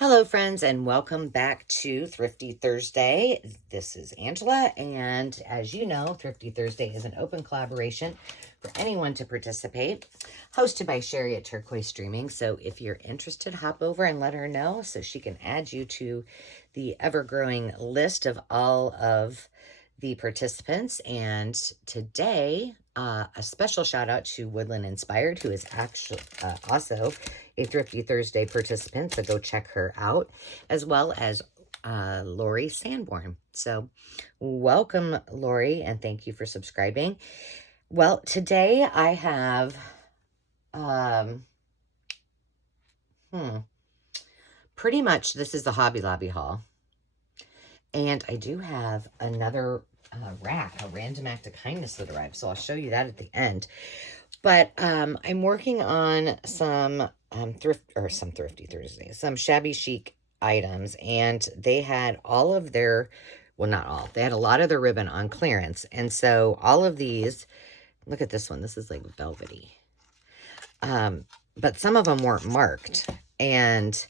Hello, friends, and welcome back to Thrifty Thursday. This is Angela, and as you know, Thrifty Thursday is an open collaboration for anyone to participate, hosted by Sherry at Turquoise Streaming. So if you're interested, hop over and let her know so she can add you to the ever-growing list of all of the participants. And today, a special shout out to Woodland Inspired, who is actually also a Thrifty Thursday participant, so go check her out, as well as Lori Sanborn. So welcome, Lori, and thank you for subscribing. Well, today I have pretty much this is the Hobby Lobby haul, and I do have another RAK, a random act of kindness, that arrived, so I'll show you that at the end. But I'm working on some Thrifty Thursday, some shabby chic items, and they had all of their, well, not all, they had a lot of their ribbon on clearance. And so all of these, look at this one, this is like velvety. But some of them weren't marked, and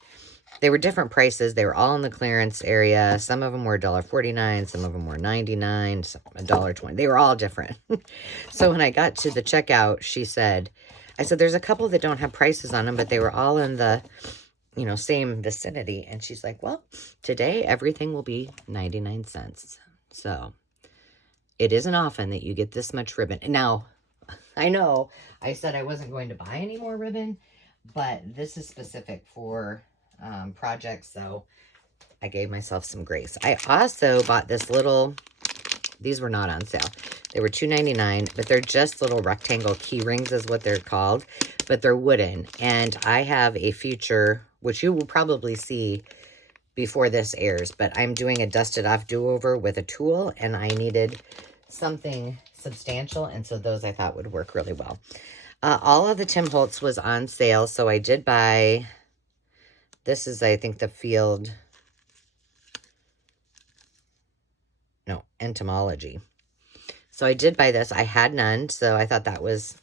they were different prices. They were all in the clearance area. Some of them were $1.49, some of them were $99, some $1.20. They were all different. So when I got to the checkout, I said, there's a couple that don't have prices on them, but they were all in the, same vicinity. And she's like, well, today everything will be 99 cents. So it isn't often that you get this much ribbon. Now, I know I said I wasn't going to buy any more ribbon, but this is specific for projects, so I gave myself some grace. I also bought this little, these were not on sale. They were $2.99, but they're just little rectangle key rings is what they're called, but they're wooden. And I have a future, which you will probably see before this airs, but I'm doing a dusted off do-over with a tool, and I needed something substantial, and so those I thought would work really well. All of the Tim Holtz was on sale, so I did buy, this is, I think, the Field, no, Entomology. So I did buy this. I had none, so I thought that was,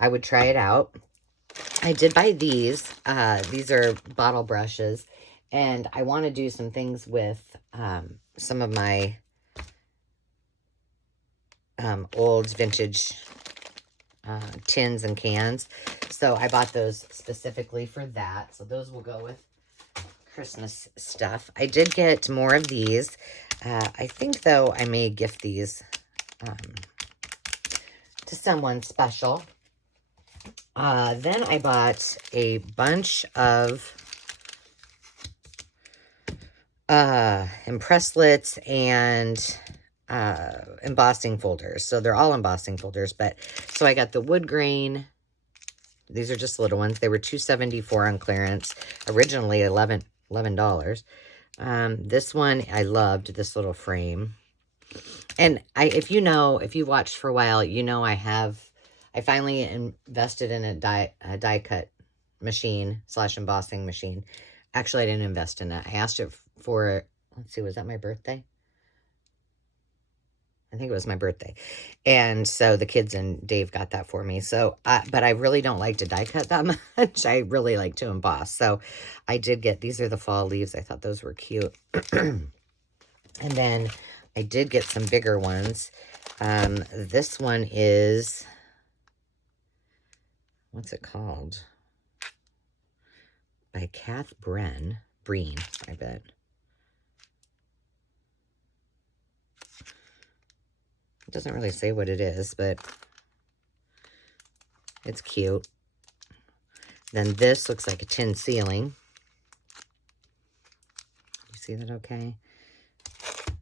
I would try it out. I did buy these. These are bottle brushes, and I want to do some things with some of my old vintage tins and cans. So I bought those specifically for that. So those will go with Christmas stuff. I did get more of these. I think, though, I may gift these to someone special. Then I bought a bunch of impresslets and embossing folders. So they're all embossing folders, but so I got the wood grain. These are just little ones. They were $2.74 on clearance, originally $11. This one I loved, this little frame. And if you watched for a while, I finally invested in a die cut machine / embossing machine. Actually, I didn't invest in it. I asked it for, let's see, was that my birthday? I think it was my birthday. And so the kids and Dave got that for me. So, but I really don't like to die cut that much. I really like to emboss. So I did get, these are the fall leaves. I thought those were cute. And then I did get some bigger ones. This one is, what's it called? By Kath Breen, I bet. It doesn't really say what it is, but it's cute. Then this looks like a tin ceiling. You see that okay?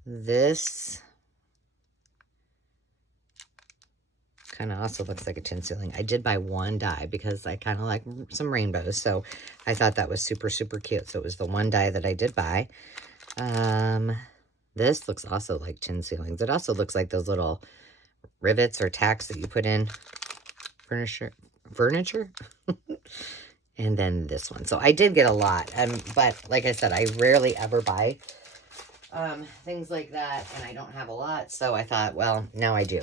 This kind of also looks like a tin ceiling. I did buy one die because I kind of like some rainbows, so I thought that was super, super cute. So it was the one die that I did buy. This looks also like tin ceilings. It also looks like those little rivets or tacks that you put in furniture. And then this one. So I did get a lot. But like I said, I rarely ever buy things like that, and I don't have a lot. So I thought, well, now I do.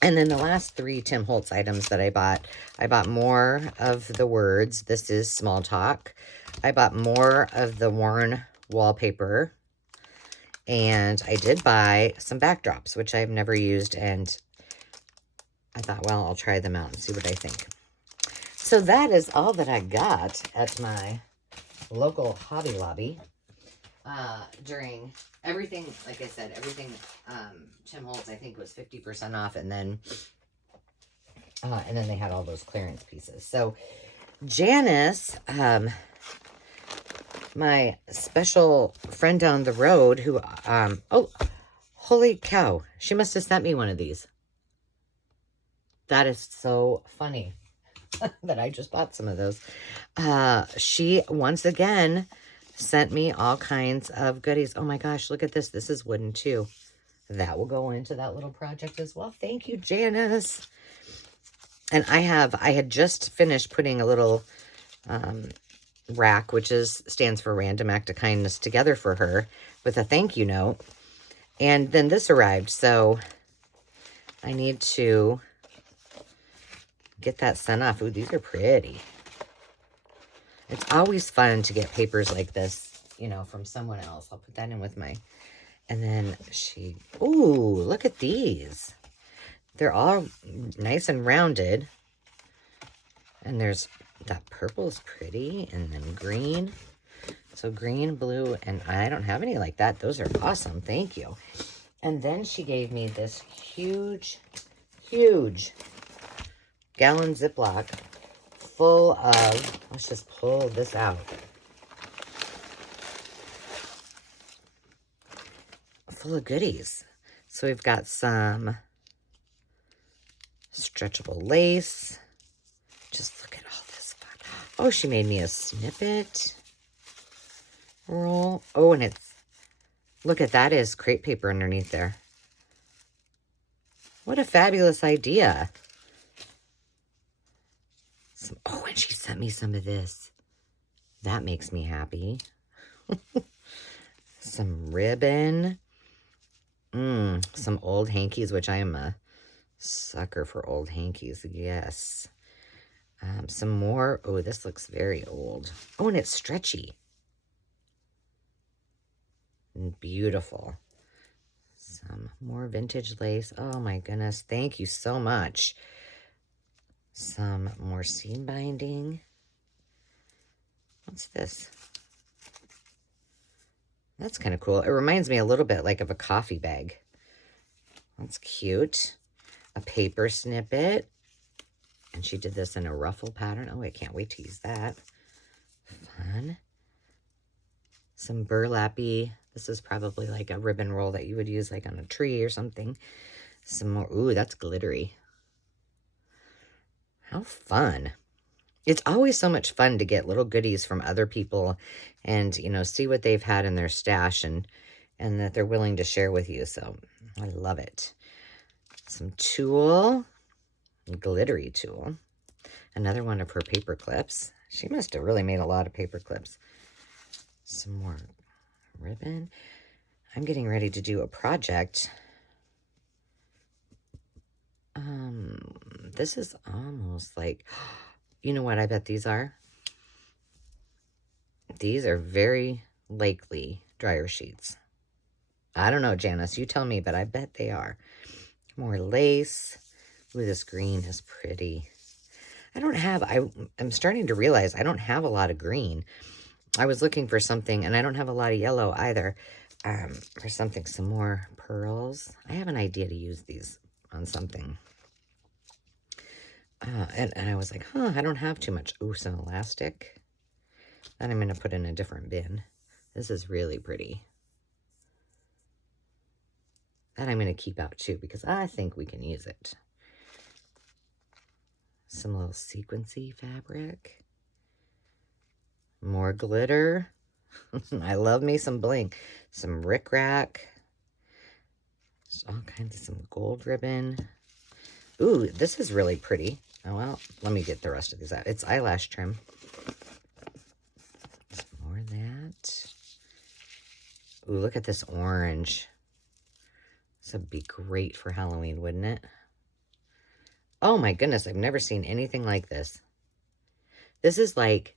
And then the last three Tim Holtz items that I bought more of the words. This is Small Talk. I bought more of the worn wallpaper. And I did buy some backdrops, which I've never used. And I thought, well, I'll try them out and see what I think. So that is all that I got at my local Hobby Lobby. During everything, like I said, everything Tim Holtz, I think, was 50% off. And then they had all those clearance pieces. So Janice, my special friend down the road who, oh, holy cow. She must have sent me one of these. That is so funny that I just bought some of those. She, once again, sent me all kinds of goodies. Oh my gosh, look at this. This is wooden too. That will go into that little project as well. Thank you, Janice. And I had just finished putting a little RAK, which stands for Random Act of Kindness, together for her with a thank you note. And then this arrived, so I need to get that sent off. Ooh, these are pretty. It's always fun to get papers like this, you know, from someone else. I'll put that in with my, and then ooh, look at these. They're all nice and rounded. And there's, that purple is pretty, and then green. So green, blue, and I don't have any like that. Those are awesome. Thank you. And then she gave me this huge, huge gallon Ziploc full of, let's just pull this out. Full of goodies. So we've got some stretchable lace. Just look at all this fun. Oh, she made me a snippet roll. Oh, and it's, look at that, is crepe paper underneath there. What a fabulous idea. Oh, and she sent me some of this. That makes me happy. Some ribbon. Some old hankies, which I am a sucker for old hankies. Yes. Some more. Oh, this looks very old. Oh, and it's stretchy. Beautiful. Some more vintage lace. Oh my goodness. Thank you so much. Some more seam binding. What's this? That's kind of cool. It reminds me a little bit like of a coffee bag. That's cute. A paper snippet. And she did this in a ruffle pattern. Oh, I can't wait to use that. Fun. Some burlappy. This is probably like a ribbon roll that you would use like on a tree or something. Some more. Ooh, that's glittery. How fun. It's always so much fun to get little goodies from other people and, you know, see what they've had in their stash and that they're willing to share with you. So I love it. Some tulle, glittery tulle. Another one of her paper clips. She must have really made a lot of paper clips. Some more ribbon. I'm getting ready to do a project. This is almost like, you know what I bet these are? These are very likely dryer sheets. I don't know, Janice, you tell me, but I bet they are. More lace. Ooh, this green is pretty. I'm starting to realize I don't have a lot of green. I was looking for something, and I don't have a lot of yellow either. For something, some more pearls. I have an idea to use these on something. And I was like, I don't have too much. Ooh, some elastic. That I'm going to put in a different bin. This is really pretty. That I'm going to keep out too, because I think we can use it. Some little sequency fabric. More glitter. I love me some bling. Some rickrack. All kinds of some gold ribbon. Ooh, this is really pretty. Oh, well, let me get the rest of these out. It's eyelash trim. Some more of that. Ooh, look at this orange. This would be great for Halloween, wouldn't it? Oh my goodness, I've never seen anything like this. This is like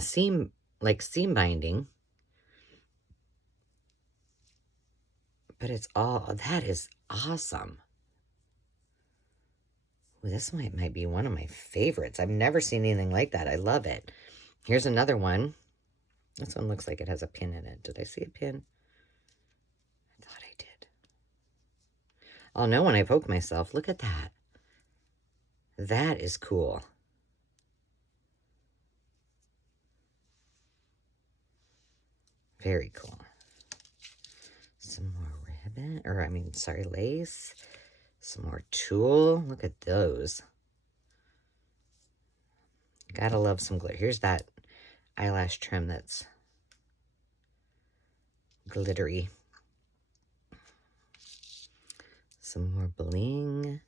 seam binding. But it's all, that is awesome. Well, this might be one of my favorites. I've never seen anything like that. I love it. Here's another one. This one looks like it has a pin in it. Did I see a pin? I thought I did. I'll know when I poke myself. Look at that. That is cool. Very cool. Some more ribbon, or I mean, sorry, lace. Some more tulle. Look at those. Gotta love some glitter. Here's that eyelash trim that's glittery. Some more bling.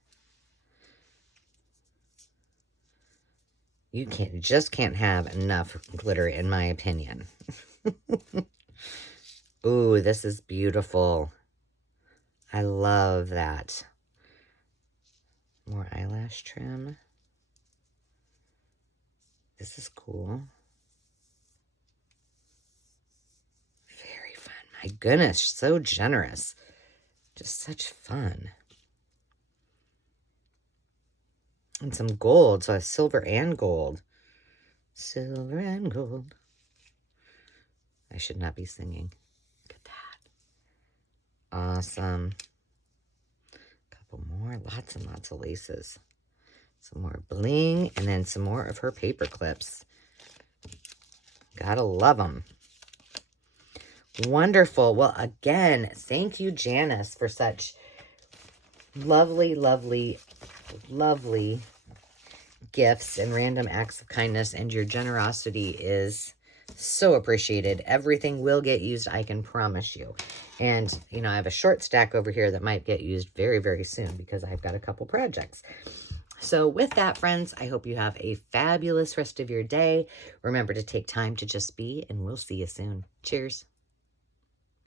You just can't have enough glitter, in my opinion. Ooh, this is beautiful. I love that. More eyelash trim. This is cool. Very fun. My goodness, so generous. Just such fun. And some gold, so silver and gold. Silver and gold. I should not be singing. Look at that. Awesome. Couple more, lots and lots of laces. Some more bling, and then some more of her paper clips. Gotta love them. Wonderful. Well, again, thank you, Janice, for such lovely, lovely, lovely gifts and random acts of kindness, and your generosity is so appreciated. Everything will get used, I can promise you. And, you know, I have a short stack over here that might get used very, very soon because I've got a couple projects. So with that, friends, I hope you have a fabulous rest of your day. Remember to take time to just be, and we'll see you soon. Cheers.